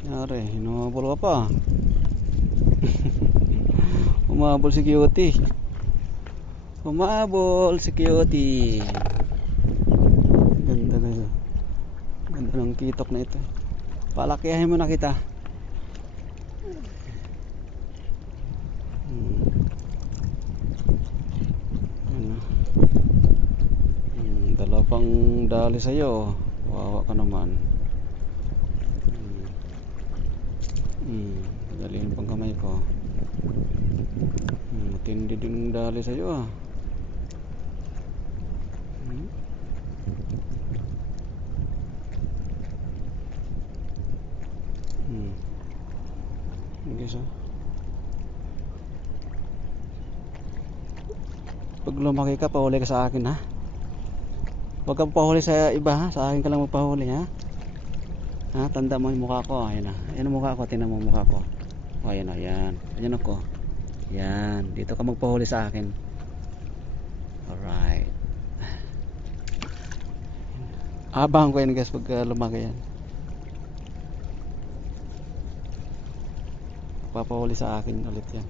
Yari, hinumabol ka pa. Humabol si Cutie. Humabol si Cutie. Ganda na yun. Ganda ng kitok na ito. Palakihin mo na kita. Ano? Dala pang dali sa'yo. Wawa ka naman. Dalihin pang kamay ko. Matindi din dali sa'yo ah. Okay, so pag lumaki ka, pahuli ka sa akin ha. Huwag kang pahuli sa iba ha. Sa akin ka lang magpahuli ha. Ha, tanda mo yung mukha ko. Ayan na. Ayan ang mukha ko. Tingnan mo yung mukha ko. O, ayan o. Ayan. Ayan ako. Yan. Dito ka magpahuli sa akin. Alright. Abang ko yan guys pag lumaki yan. Papahuli sa akin ulit yan.